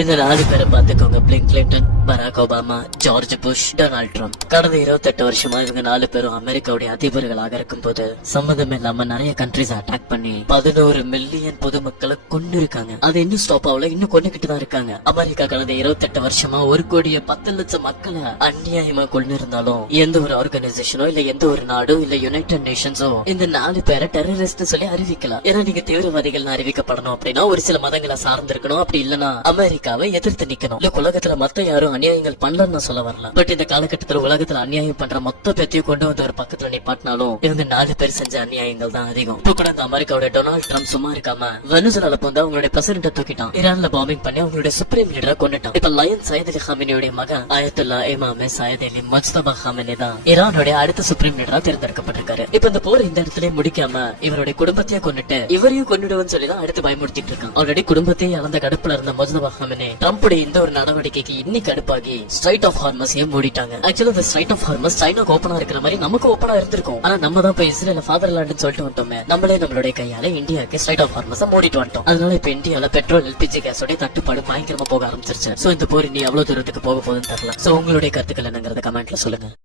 இந்த 4 பேரை பாத்துக்கோங்க. Bill Clinton, Barack Obama, George Bush, Donald Trump. கடந்த 28 வருஷமா இவங்க 4 பேரும் அமெரிக்காவுடைய அதிபர்களாக இருக்கும் போது சம்மதம் இல்லாம நிறைய கண்ட்ரிஸ் அட்டாக் பண்ணி 11 மில்லியன் பொதுமக்களை கொண்டு இருக்காங்க. அது இன்னும் ஸ்டாப் ஆகல, இன்னும் கொண்டுகிட்டு தான் இருக்காங்க. அமெரிக்கா கடந்த 28 வருஷமா 1,10,00,000 மக்களை அநியாயமா கொண்டு இருந்தாலும் எந்த ஒரு ஆர்கனைசேஷனோ இல்ல எந்த ஒரு நாடோ இல்ல யுனைடெட் நேஷன்ஸோ இந்த 4 பேரை டெரரிஸ்ட் சொல்லி அறிவிக்கலாம். ஏன்னா நீங்க தீவிரவாதிகள் அறிவிக்கப்படணும் அப்படின்னா ஒரு சில மதங்களை சார்ந்திருக்கணும். அப்படி இல்லன்னா அமெரிக்காவை எதிர்த்து நிக்கணும். இல்ல உலகத்துல மத்த யாரும் அநியாயங்கள் பண்ணலன்னு சொல்ல வரலாம். பட் இந்த காலகட்டத்துல உலகத்துல அநியாயம் பண்ற மொத்த பேத்தையும் கொண்டு வந்து ஒரு பக்கத்துல நிப்பாட்டினாலும் இவங்க 4 பேர் செஞ்ச அநியாயங்கள் தான் அதிகம். இப்ப கூட இந்த அமெரிக்காவோட டொனால்ட் ட்ரம்ப் சும்மா இருக்காம வெனிசுலால போந்து அவங்களுடைய பிரசிடென்ட் தூக்கிட்டான். ஈரான்ல பாம்பிங் பண்ணி அவங்களுடைய சுப்ரீம் லீடரை கொண்டுட்டான். இப்ப லயன் சையத் அலி ஹாமினியுடைய மகன் ஆயத்துல்லா இமாமே சையத் அலி முஜ்தபா ஹாமினி தான் ஈரானுடைய அடுத்த சுப்ரீம் லீடரா தேர்ந்தெடுக்கப்பட்டிருக்காரு. இப்ப இந்த போர் இந்த இடத்துல முடிக்காம இவருடைய குடும்பத்தையே கொண்டுட்டு இவரையும் கொண்டுடுவேன்னு சொல்லிதான் அடுத்து பயமுறுத்திட்டு இருக்கான். ஆல்ரெடி குடும்பத்தையே இழந்த கடுப்புல இருந்த முஜ்தபா ஹாமினி ட்ரம்புடைய இந்த ஒரு நடவடிக்கைக்கு இன்னைக்கு கடுப்பாகி ஸ்ட்ரைட் ஆஃப் ஹார்மஸையே மூடிட்டாங்க. ஆக்சுவலா இந்த ஸ்ட்ரைட் ஆஃப் ஹார்மஸ் சைனாக்கு ஓப்பனா இருக்கிற மாதிரி நமக்கு ஓப்பனா இருந்திருக்கும். ஆனா நம்ம தான் போய் இஸ்ரேல் ஃபாதர்லாண்ட்னு சொல்லிட்டு வந்துட்டோமே. நம்மளே நம்மளுடைய கையால இந்தியாவுக்கு ஸ்ட்ரைட் ஆஃப் ஹார்மஸை மூடிட்டு வந்துட்டோம். அதனால இப்ப இந்தியால பெட்ரோல் எல்பிஜி கேஸோட தட்டுப்பாடு பயங்கரமா போக ஆரம்பிச்சிருச்சு. சோ இந்த போர் இனி எவ்வளவு தூரத்துக்கு போக போகுதுன்னு தெரியல. சோ உங்களுடைய கருத்துக்கள் என்னங்கறத கமெண்ட்ல சொல்லுங்க.